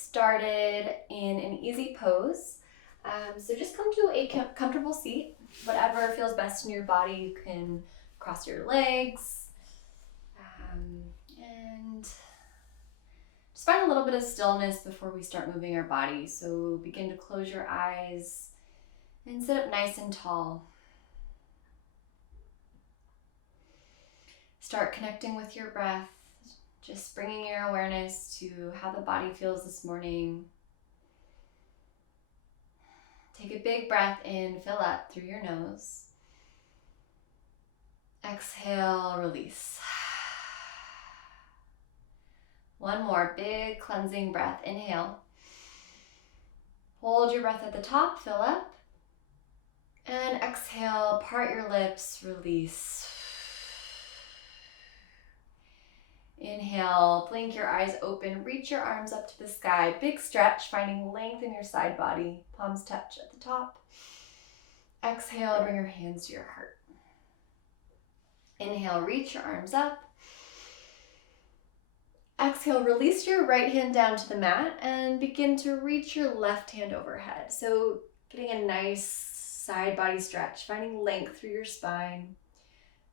started in an easy pose. So just come to a comfortable seat, whatever feels best in your body. You can cross your legs and just find a little bit of stillness before we start moving our body. So begin to close your eyes and sit up nice and tall. Start connecting with your breath, just bringing your awareness to how the body feels this morning. Take a big breath in, fill up through your nose. Exhale, release. One more big cleansing breath. Inhale. Hold your breath at the top, fill up. And exhale, part your lips, release. Inhale, blink your eyes open, reach your arms up to the sky. Big stretch, finding length in your side body. Palms touch at the top. Exhale, bring your hands to your heart. Inhale, reach your arms up. Exhale, release your right hand down to the mat and begin to reach your left hand overhead. So getting a nice side body stretch, finding length through your spine,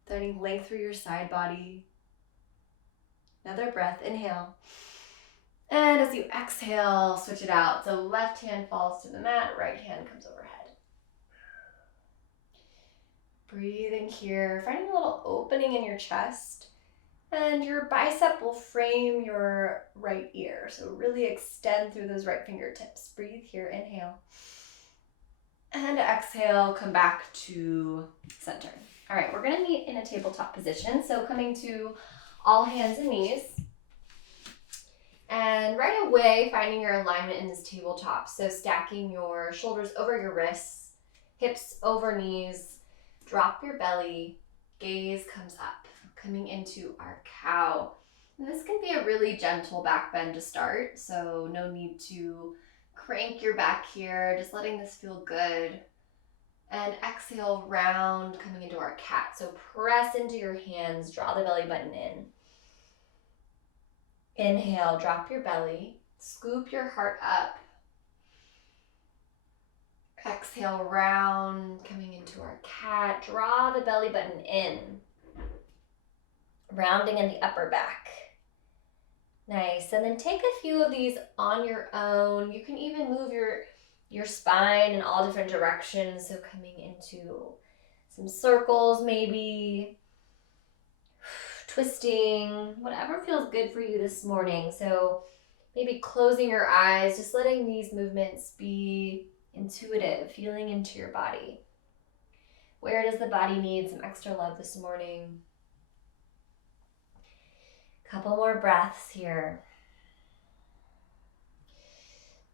finding length through your side body. Another breath, inhale. And as you exhale, switch it out. So left hand falls to the mat, right hand comes overhead. Breathing here, finding a little opening in your chest. And your bicep will frame your right ear. So really extend through those right fingertips. Breathe here, inhale. And exhale, come back to center. All right, we're gonna meet in a tabletop position. So coming to all hands and knees. And right away, finding your alignment in this tabletop. So stacking your shoulders over your wrists, hips over knees, drop your belly, gaze comes up, coming into our cow. And this can be a really gentle back bend to start, so no need to crank your back here, just letting this feel good. And exhale, round, coming into our cat. So press into your hands, draw the belly button in. Inhale, drop your belly, scoop your heart up. Exhale, round, coming into our cat. Draw the belly button in. Rounding in the upper back. Nice, and then take a few of these on your own. You can even move your spine in all different directions. So coming into some circles maybe. Twisting, whatever feels good for you this morning. So maybe closing your eyes, just letting these movements be intuitive, feeling into your body. Where does the body need some extra love this morning? Couple more breaths here.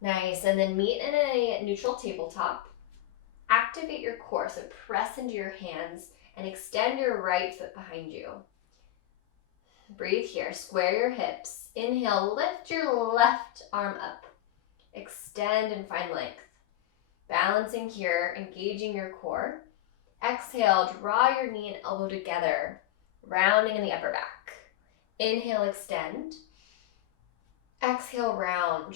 Nice, and then meet in a neutral tabletop. Activate your core, so press into your hands and extend your right foot behind you. Breathe here, square your hips. Inhale, lift your left arm up. Extend and find length. Balancing here, engaging your core. Exhale, draw your knee and elbow together, rounding in the upper back. Inhale, extend. Exhale, round.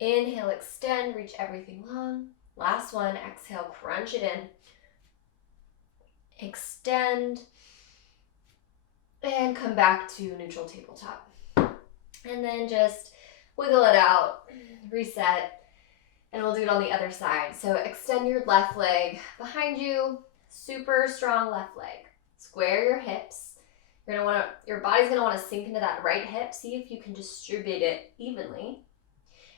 Inhale, extend, reach everything long. Last one, exhale, crunch it in. Extend. And come back to neutral tabletop. And then just wiggle it out, reset, and we'll do it on the other side. So extend your left leg behind you, super strong left leg. Square your hips. Your body's gonna wanna sink into that right hip. See if you can distribute it evenly.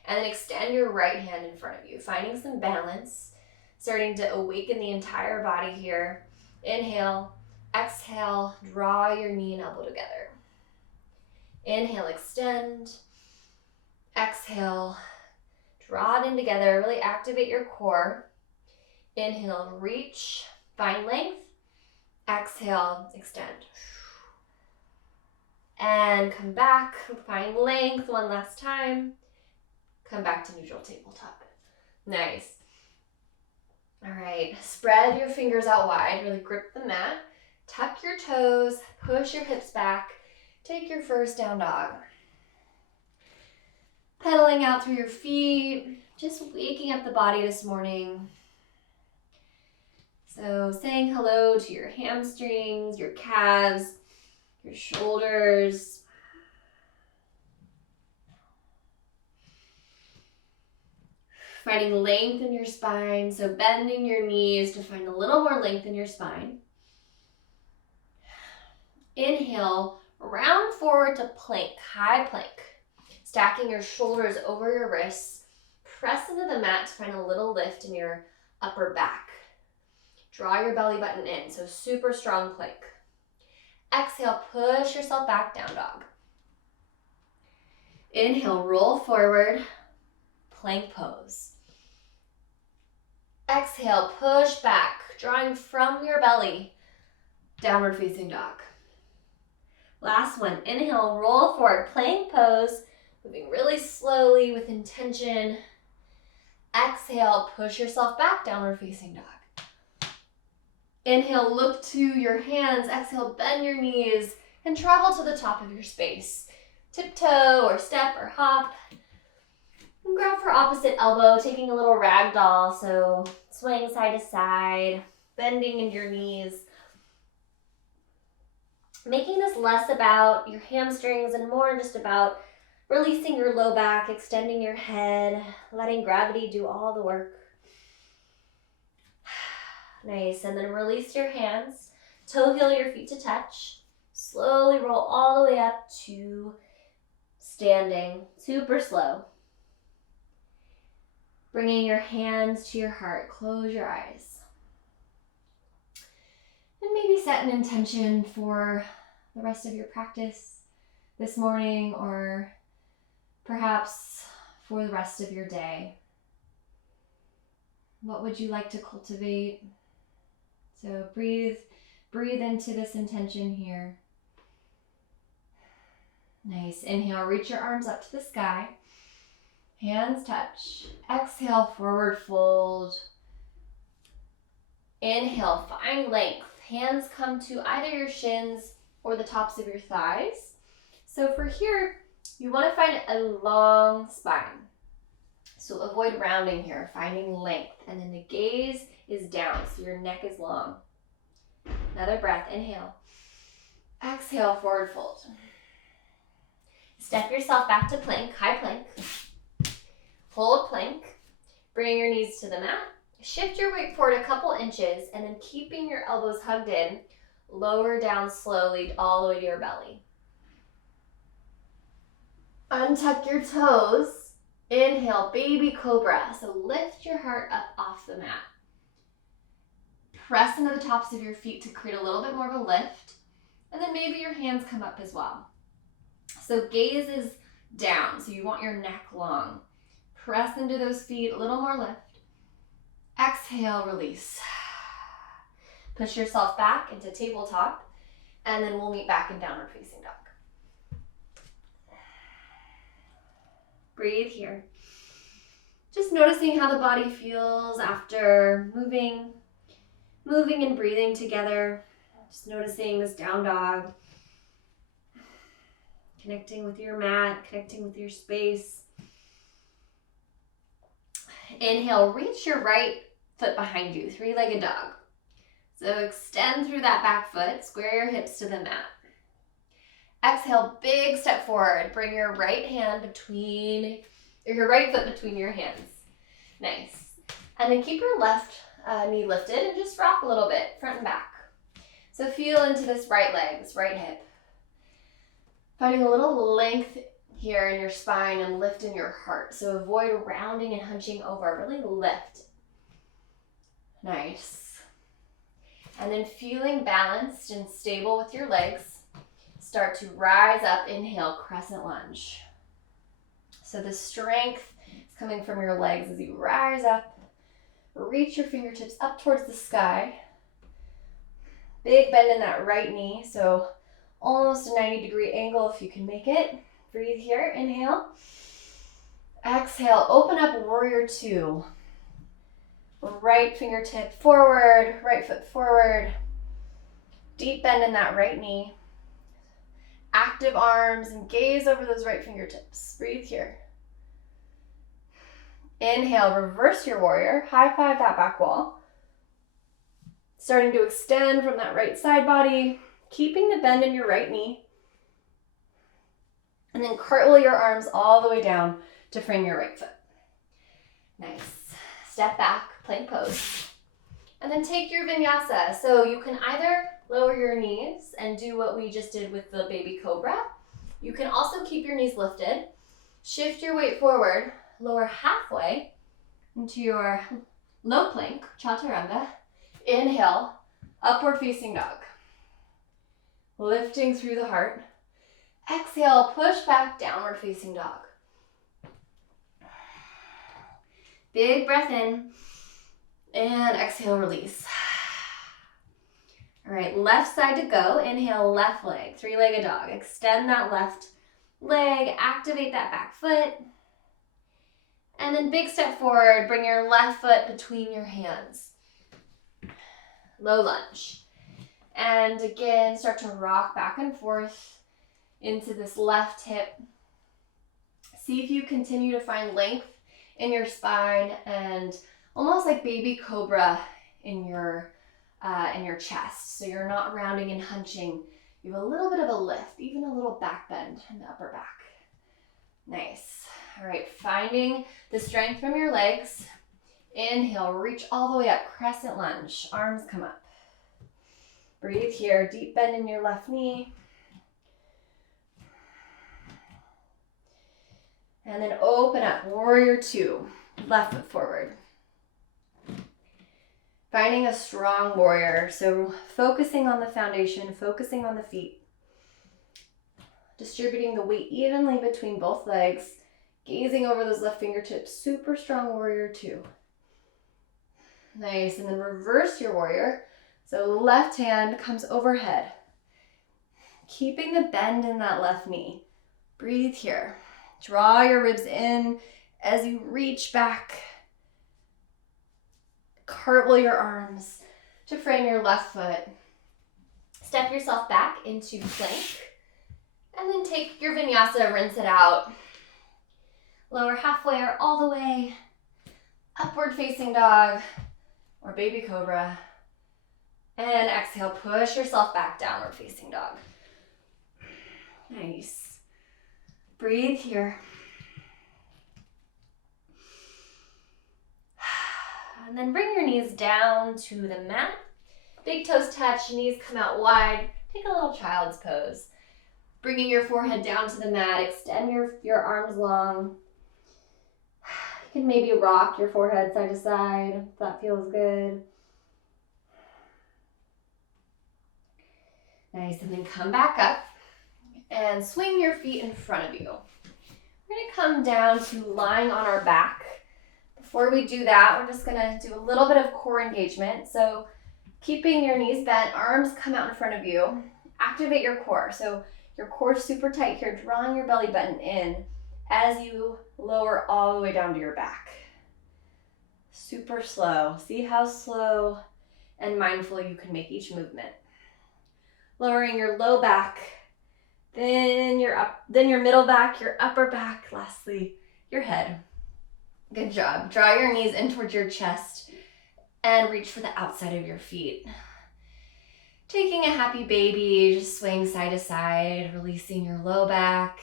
And then extend your right hand in front of you, finding some balance, starting to awaken the entire body here. Inhale. Exhale, draw your knee and elbow together. Inhale, extend. Exhale, draw it in together. Really activate your core. Inhale, reach, find length. Exhale, extend. And come back, find length one last time. Come back to neutral tabletop. Nice. All right, spread your fingers out wide. Really grip the mat. Tuck your toes, push your hips back, take your first down dog. exhaling out through your feet, just waking up the body this morning. So saying hello to your hamstrings, your calves, your shoulders. Finding length in your spine, so bending your knees to find a little more length in your spine. Inhale, round forward to plank, high plank. Stacking your shoulders over your wrists. Press into the mat to find a little lift in your upper back. Draw your belly button in, so super strong plank. Exhale, push yourself back, down dog. Inhale, roll forward, plank pose. Exhale, push back, drawing from your belly, downward facing dog. Last one, inhale, roll forward, plank pose, moving really slowly with intention. Exhale, push yourself back, downward facing dog. Inhale, look to your hands. Exhale, bend your knees and travel to the top of your space. Tiptoe or step or hop. And grab for opposite elbow, taking a little ragdoll. So swaying side to side, bending in your knees. Making this less about your hamstrings and more just about releasing your low back, extending your head, letting gravity do all the work. Nice, and then release your hands, toe heel your feet to touch. Slowly roll all the way up to standing, super slow. Bringing your hands to your heart, close your eyes. And maybe set an intention for the rest of your practice this morning, or perhaps for the rest of your day. What would you like to cultivate? So breathe into this intention here. Nice. Inhale, reach your arms up to the sky. Hands touch. Exhale, forward fold. Inhale, find length. Hands come to either your shins or the tops of your thighs. So for here, you want to find a long spine. So avoid rounding here, finding length. And then the gaze is down, so your neck is long. Another breath, inhale. Exhale, forward fold. Step yourself back to plank, high plank. Hold plank. Bring your knees to the mat. Shift your weight forward a couple inches, and then keeping your elbows hugged in, lower down slowly all the way to your belly. Untuck your toes. Inhale, baby cobra. So lift your heart up off the mat. Press into the tops of your feet to create a little bit more of a lift. And then maybe your hands come up as well. So gaze is down, so you want your neck long. Press into those feet, a little more lift. Exhale, release. Push yourself back into tabletop, and then we'll meet back in downward facing dog. Breathe here. Just noticing how the body feels after moving and breathing together. Just noticing this down dog. Connecting with your mat, connecting with your space. Inhale, reach your right foot behind you, three-legged dog. So extend through that back foot, square your hips to the mat. Exhale, big step forward. Bring your right foot between your hands. Nice. And then keep your left knee lifted and just rock a little bit, front and back. So feel into this right leg, this right hip. Finding a little length here in your spine and lift in your heart. So avoid rounding and hunching over, really lift. Nice. And then feeling balanced and stable with your legs, start to rise up, inhale, crescent lunge. So the strength is coming from your legs as you rise up, reach your fingertips up towards the sky. Big bend in that right knee, so almost a 90-degree angle if you can make it. Breathe here, inhale. Exhale, open up warrior two. Right fingertip forward, right foot forward. Deep bend in that right knee. Active arms and gaze over those right fingertips. Breathe here. Inhale, reverse your warrior. High five that back wall. Starting to extend from that right side body, keeping the bend in your right knee. And then cartwheel your arms all the way down to frame your right foot. Nice. Step back, plank pose. And then take your vinyasa. So you can either lower your knees and do what we just did with the baby cobra. You can also keep your knees lifted. Shift your weight forward, lower halfway into your low plank, chaturanga. Inhale, upward facing dog. Lifting through the heart. Exhale, push back, downward facing dog. Big breath in, and exhale, release. All right, left side to go. Inhale, left leg, three-legged dog. Extend that left leg, activate that back foot. And then big step forward, bring your left foot between your hands. Low lunge. And again, start to rock back and forth into this left hip. See if you continue to find length in your spine and almost like baby cobra in your chest. So you're not rounding and hunching. You have a little bit of a lift, even a little back bend in the upper back. Nice. All right, finding the strength from your legs. Inhale, reach all the way up, crescent lunge. Arms come up. Breathe here, deep bend in your left knee. And then open up, warrior two, left foot forward. Finding a strong warrior, so focusing on the foundation, focusing on the feet. Distributing the weight evenly between both legs, gazing over those left fingertips, super strong warrior two. Nice, and then reverse your warrior. So left hand comes overhead. Keeping the bend in that left knee. Breathe here. Draw your ribs in as you reach back. Cartwheel your arms to frame your left foot. Step yourself back into plank. And then take your vinyasa, rinse it out. Lower halfway or all the way. Upward facing dog or baby cobra. And exhale, push yourself back, downward facing dog. Nice. Breathe here. And then bring your knees down to the mat. Big toes touch, knees come out wide. Take a little child's pose. Bringing your forehead down to the mat, extend your arms long. You can maybe rock your forehead side to side if that feels good. Nice, and then come back up and swing your feet in front of you. We're gonna come down to lying on our back. Before we do that, we're just gonna do a little bit of core engagement. So keeping your knees bent, arms come out in front of you. Activate your core. So your core's super tight here, drawing your belly button in as you lower all the way down to your back. Super slow. See how slow and mindful you can make each movement. Lowering your low back, then your middle back, your upper back, lastly, your head. Good job. Draw your knees in towards your chest and reach for the outside of your feet. Taking a happy baby, just swaying side to side, releasing your low back.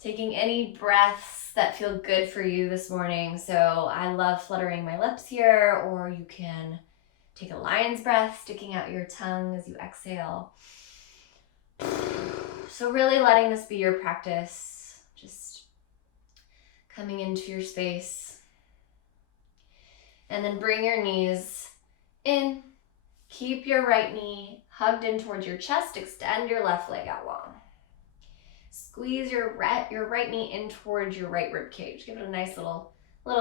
Taking any breaths that feel good for you this morning. So I love fluttering my lips here, or you can take a lion's breath, sticking out your tongue as you exhale. So really letting this be your practice, just coming into your space. And then bring your knees in. Keep your right knee hugged in towards your chest. Extend your left leg out long. Squeeze your right knee in towards your right rib cage. Give it a nice little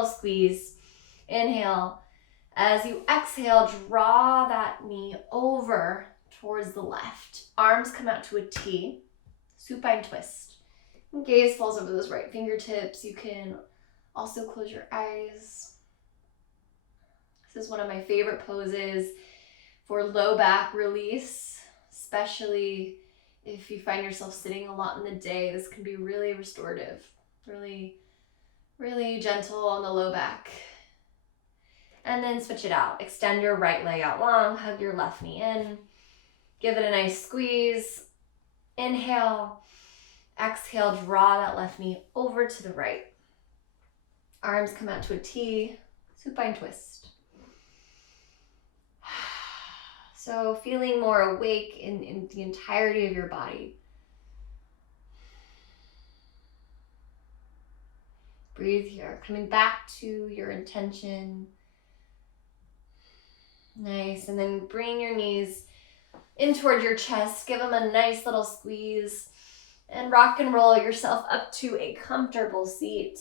squeeze. Inhale. As you exhale, draw that knee over towards the left. Arms come out to a T. Supine twist. And gaze falls over those right fingertips. You can also close your eyes. This is one of my favorite poses for low back release, especially if you find yourself sitting a lot in the day. This can be really restorative, really Really gentle on the low back. And then switch it out. Extend your right leg out long, hug your left knee in. Give it a nice squeeze. Inhale. Exhale, draw that left knee over to the right. Arms come out to a T, supine twist. So feeling more awake in the entirety of your body. Breathe here, coming back to your intention. Nice, and then bring your knees in toward your chest. Give them a nice little squeeze. And rock and roll yourself up to a comfortable seat.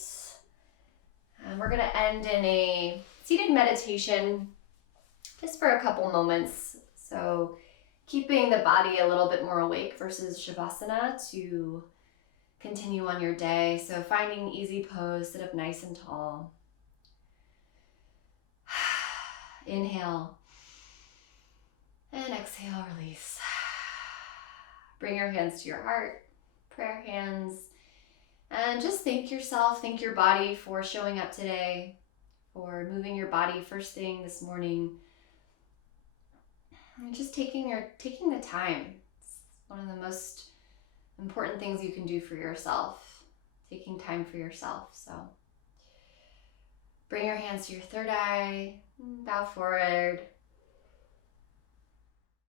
And we're gonna end in a seated meditation just for a couple moments. So keeping the body a little bit more awake versus Shavasana to continue on your day. So finding easy pose, sit up nice and tall. Inhale. And exhale, release. Bring your hands to your heart, prayer hands. And just thank yourself, thank your body for showing up today, for moving your body first thing this morning. And just taking the time. It's one of the most important things you can do for yourself, taking time for yourself. So bring your hands to your third eye, bow forward.